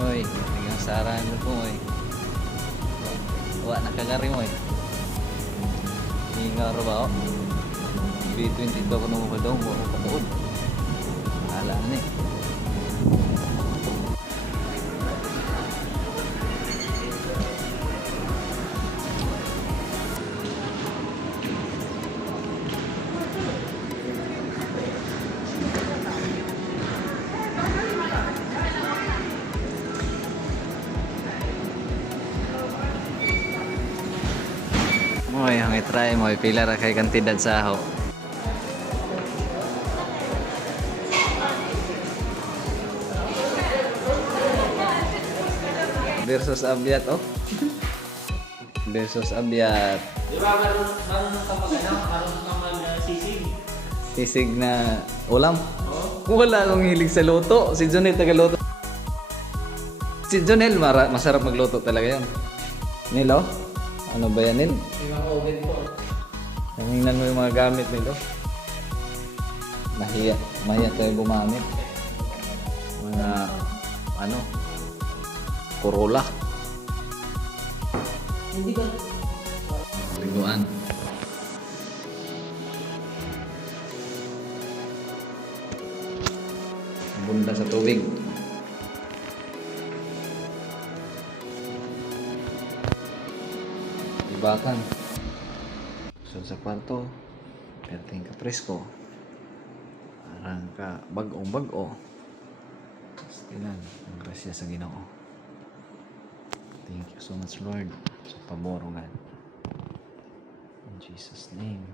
Oy, hanggang saran mo po oy. Wa nakagari mo oy. Hinga ro ba oh? B20 ba kuno mo daw mo patuod. Ala na ni. Moy, hangit try mo pila ra kay kantidad sa aho. Versus Abyat oh. Versus Abyat. Di ba marunong ka marunong ka mag-sisig? Sisig na ulam. Oo. Wala akong hilig sa luto. Si Jonel tagaluto. Si Jonel masarap magluto talaga yun. Nilo? Ano ba yan Nil? May mga oven po. Tingnan mo yung mga gamit nito. Mahiya tayo bumamit. Mga ano? Corolla. Hindi ko. Liguan. Bunda sa tubig. Ibakan. Sul sa kwarto. Perting ka presko. Parang ka bag-o. Ilan ang grasya sa Ginoo. Thank you so much Lord sa pabor God. In Jesus name.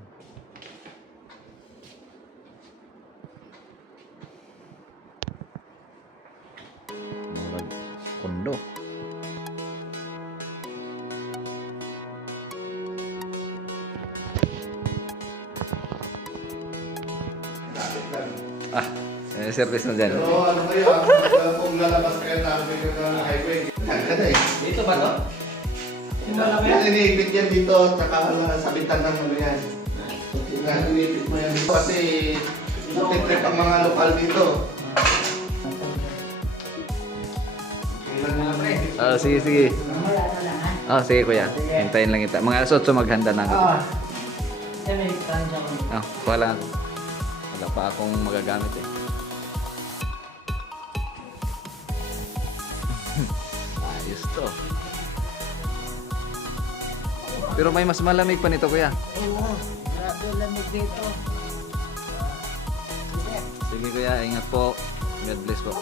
Murag kondo. Service mo dyan. Pero ano kayo, kung lalabas kayo ng highway, kagad eh. Dito ba to? Yung malaki? Iniipit yan dito, tsaka sabitan ng ano yan. Iniipit mo yan dito. Kasi trip ang mga lokal dito. Sige. Sige kuya. Hintayin lang kita. Mga alas 8 maghanda na ako. Yan may tansya ko. Wala pa akong magagamit eh. Ayos to. Pero may mas malamig pa nito kuya. Oo, grabe lamig dito. Sige kuya, ingat po. God bless po.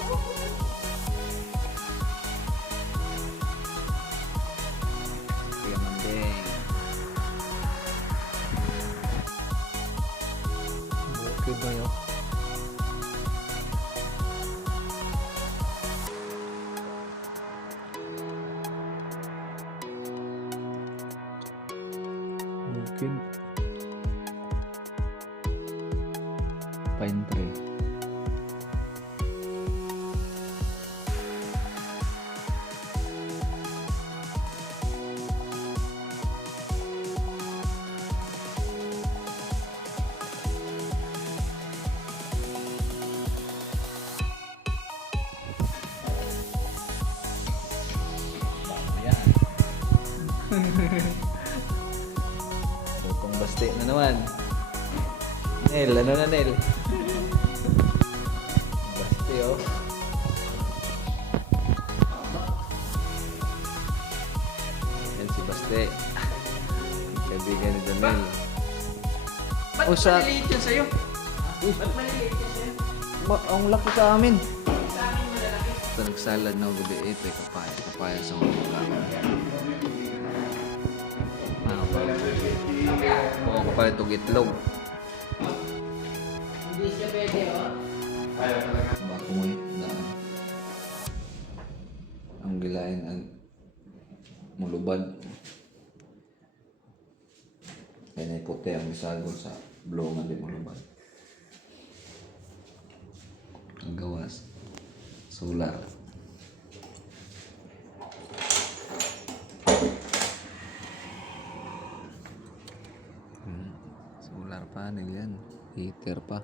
Kuya Mandeng. Okay ba yun? Okay. Pine tree. Ayan. Lutong basti na naman. Nel, ano na Nel? Basti oh. Yan si Basti. Kaibigan ni Daniel. Ba't maliliit yan sa'yo? Ba't maliliit yan sa'yo? Ang laki sa amin. Sa akin malalaki. Ito nagsalad na gabi ito eh, kapaya sa mga mukha. Ano pa? Oo, kapaya itong itlog. Hindi siya pwede, oh. Bako mo eh, daan. Ang gilain ang mulubad. Yan ay puti ang bisagol sa blongan di mulubad. Ang gawas. Solar. Solar panel yan. Heater pa.